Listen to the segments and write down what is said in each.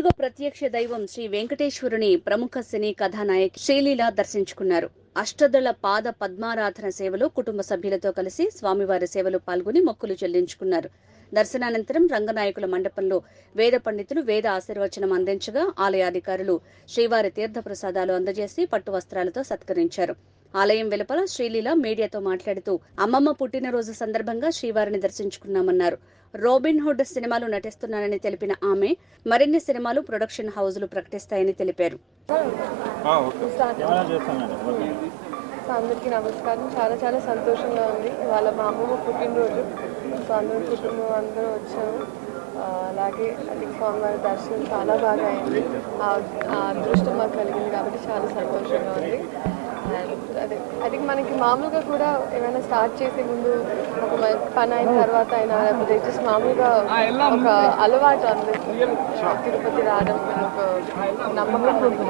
కలియుగ ప్రత్యక్ష దైవం శ్రీ వెంకటేశ్వరుని ప్రముఖ సినీ కథానాయకి శ్రీలీల దర్శించుకున్నారు. అష్టదళ పాద పద్మారాధన సేవలో కుటుంబ సభ్యులతో కలిసి స్వామివారి సేవలో పాల్గొని మొక్కులు చెల్లించుకున్నారు. దర్శనానంతరం రంగనాయకుల మండపంలో వేద పండితులు వేద ఆశీర్వచనం అందించగా ఆలయాధికారులు శ్రీవారి తీర్థప్రసాదాలు అందజేసి పట్టు వస్త్రాలతో సత్కరించారు. ఆలయం వెలుపల శ్రీలీల మీడియాతో మాట్లాడుతూ అమ్మమ్మ పుట్టినరోజు సందర్భంగా శ్రీవారిని దర్శించుకున్నామన్నారు. రోబిన్ హుడ్ సినిమాలో నటిస్తున్నానని తెలిపిన ఆమె మరిన్ని సినిమాలు ప్రొడక్షన్ హౌజులు ప్రకటిస్తాయని తెలిపారు. అందరికీ నమస్కారం. చాలా చాలా సంతోషంగా ఉంది. ఇవాళ మా అమ్మమ్మ పుట్టినరోజు. సో అందరూ కుటుంబం అందరూ వచ్చాము. అలాగే అది స్వామివారి దర్శనం చాలా బాగా అయింది. ఆ అదృష్టం మాకు కలిగింది కాబట్టి చాలా సంతోషంగా ఉంది. అండ్ అది మనకి మామూలుగా కూడా ఏమైనా స్టార్ట్ చేసే ముందు ఒక పని అయిన తర్వాత అయినా లేకపోతే జస్ట్ మామూలుగా ఒక అలవాటు అందరికీ తిరుపతి రావడం ఒక నమ్మకం ఉంది.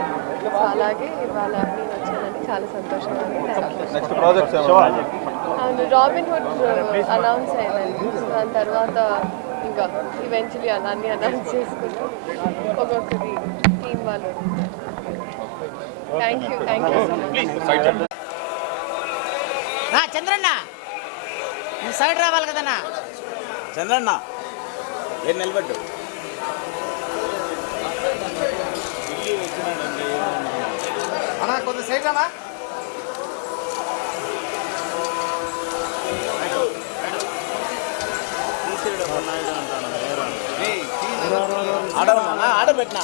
సో అలాగే ఇవాళ నేను వచ్చానండి. చాలా సంతోషంగా ఉంది. అండ్ రాబిన్ హుడ్ అనౌన్స్ అయిందండి. దాని తర్వాత ఇంకా ఈవెంచువలీ అన్నీ అనౌన్స్ చేసుకుంటూ ఒక్కొక్కరి టీం వాళ్ళు. Thank you so much. Chandranna నువ్వు సైడ్ రావాలి కదన్నా. చంద్రన్న ఏం నిలబడ్డు అన్నా కొంత సైడ్ రావా. ఆడబెట్టినా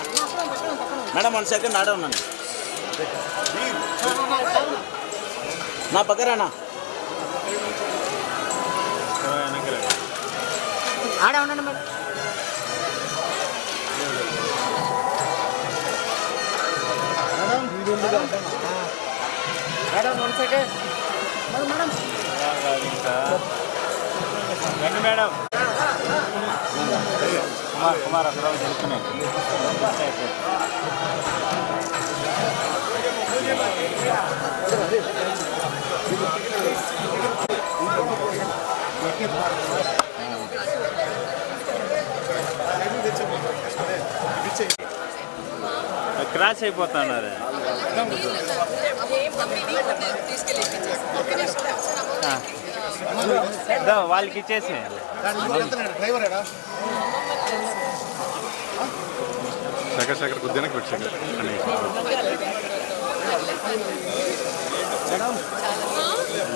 మేడం 1 సెకండ్ ఆడ ఉన్నాను నా పక్కరానా ఆడ ఉన్నాను మేడం. మేడం 1 సెకండ్ మేడం రండి మేడం. కుమార్ అక్కడ తెలుస్తున్నాయి. క్రాష్ అయిపోతున్నారు. వాళ్ళకి ఇచ్చేసి శేఖర్ కొద్దిగా పెట్టు శేఖర్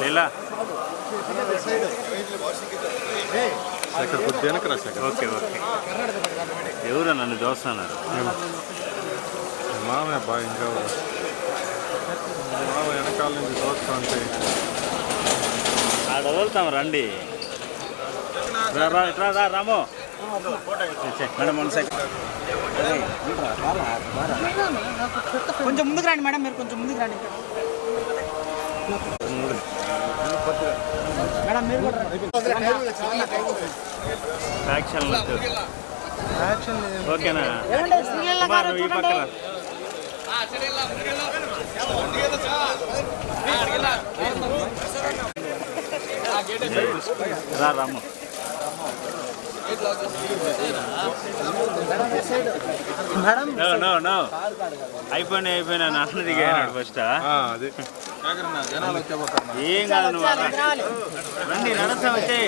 లీలా శేఖర్ కొద్దిగా రా శేఖర్. ఓకే ఎవరు నన్ను చూస్తున్నారు? మామే బాగా ఇంకా మామ వెనకాల నుంచి చూస్తా అంటే ఆడ వదులుతాం రండి. రామో మేడం 1 సెకండ్ కొంచెం ముందుకు రండి మేడం. మీరు కొంచెం ముందుకు రండి మేడం. మీరు ఓకేనా? ఈ పక్కన రాము నో అయిపోయినా నాన్న దిగాడు ఫస్ట్. ఏం కాదు నువ్వు రండి నడుస్తా వచ్చే.